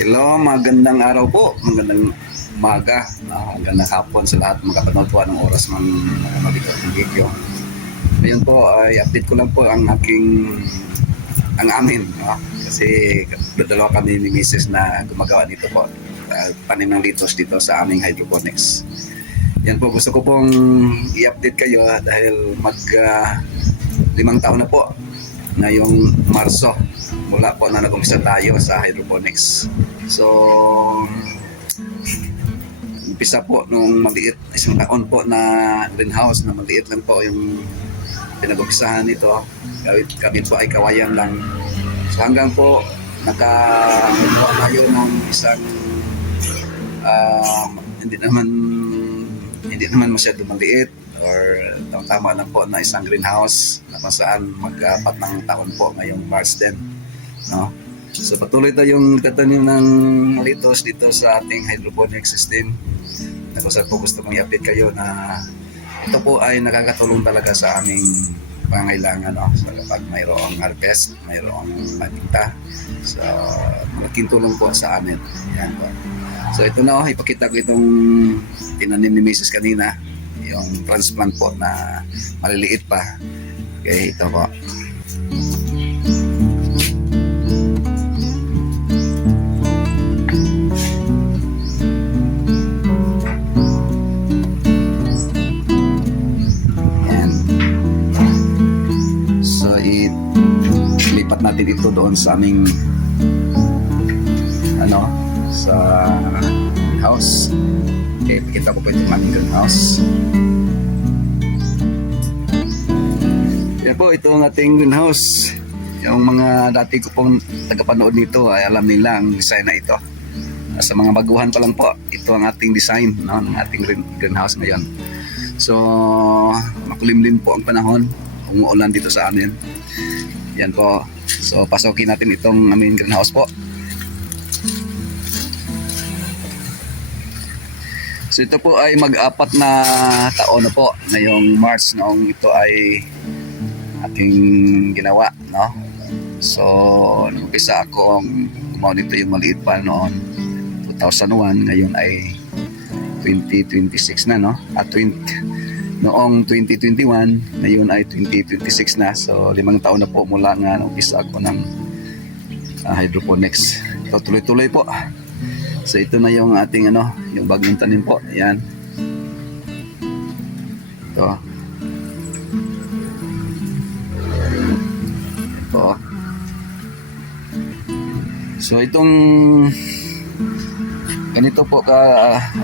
Hello, magandang araw po. Magandang umaga. Magandang hapon sa lahat mga kapanood po anong oras man mabigyan ng video. Ngayon po ay update ko lang po ang amin. No? Kasi dalawa kami ni Mrs. na gumagawa dito po. Tanim ng litos dito sa aming hydroponics. Yan po, gusto ko pong i-update kayo dahil 5 taon na po ngayong Marso mula po na nag-umpisa tayo sa hydroponics. So, umpisa po nung maliit, isang taon po na greenhouse na maliit lang po yung pinag-umpisahan nito. Kami po ay kawayan lang. So hanggang po nakakuha tayo ng isang hindi naman masyado maliit or tama lang po na isang greenhouse na kung saan mag-4 ng taon po ngayong March din. No? So patuloy tayong tatanim ng litos dito sa ating hydroponic system. Na kung saan po gusto kong i-update kayo na ito po ay nakakatulong talaga sa aming pangailangan. No? So kapag mayroong harvest, mayroong matinta, so malaking tulong po sa amin. Yan po. So ito na, ipakita ko itong tinanim ni Mrs. kanina, yung transplant po na maliliit pa. Okay, ito po. Lipat natin ito doon sa aming sa house. Okay, pakita ko po itong aming greenhouse. Yan po, ito ang ating greenhouse. Yung mga dati ko pong tagapanood nito ay alam nila ang design na ito. Sa mga baguhan pa lang po, ito ang ating design, no, ng ating greenhouse ngayon. So, makulimlim po ang panahon, umuulan dito sa amin. Yan po. So, pasokin natin itong aming greenhouse po. So, ito po ay mag-4 na taon na po. Ngayong March noong ito ay ating ginawa, no? So, nag-umpisa ako gumawa dito yung maliit pa noon 2001. Ngayon ay 2026 na, no? Noong 2021, ngayon ay 2026 na. So, 5 taon na po mula nga nag-umpisa ako ng hydroponics. So, tuloy-tuloy po. So, ito na yung ating yung bagong tanim po. Ayan. Ito. Ito. So, itong ganito po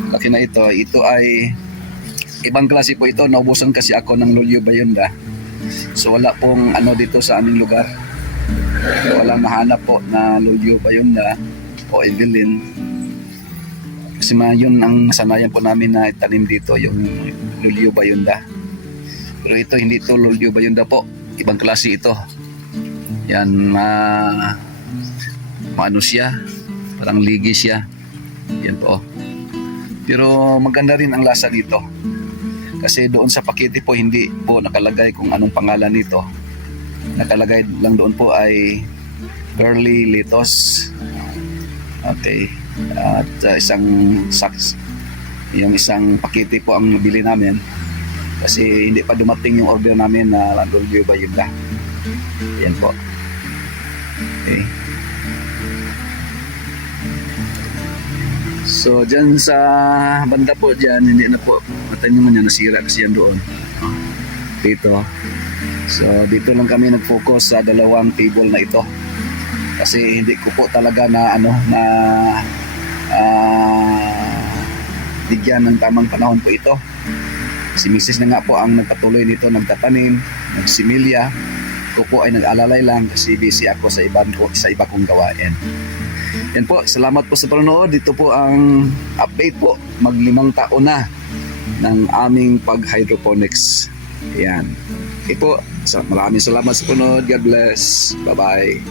laki na ito. Ito ay ibang klase po ito. Naubusan kasi ako ng Lolyo Bayonda. So wala pong dito sa aming lugar. Walang mahanap po na Lolyo Bayonda o Evelyn. Kasi yun ang sanayan po namin na itanim dito, yung Lolyo Bayonda. Pero ito, hindi ito Lolyo Bayonda po. Ibang klase ito. Yan, maano siya. Parang ligi siya. Yan po. Pero maganda rin ang lasa dito. Kasi doon sa pakete po hindi po nakalagay kung anong pangalan nito. Nakalagay lang doon po ay Curly Litos. Okay. At isang sacks. Yung isang pakete po ang nabili namin. Kasi hindi pa dumating yung order namin na Lolyo Bayonda. Yan po. Okay. So dyan sa banda po dyan, hindi na po matanim naman yan, nasira kasi yan doon dito. So dito lang kami nag-focus sa 2 table na ito kasi hindi ko po talaga na bigyan ng tamang panahon po ito. Si Mrs. na nga po ang nagpatuloy nito, nagtatanim, nagsimilya. Ko po ay nag-alalay lang kasi busy ako sa iba kong gawain. Yan po, salamat po sa panonood. Dito po ang update po. 5 taon na ng aming pag-hydroponics. Yan. Okay po. So, maraming salamat sa panonood. God bless. Bye-bye.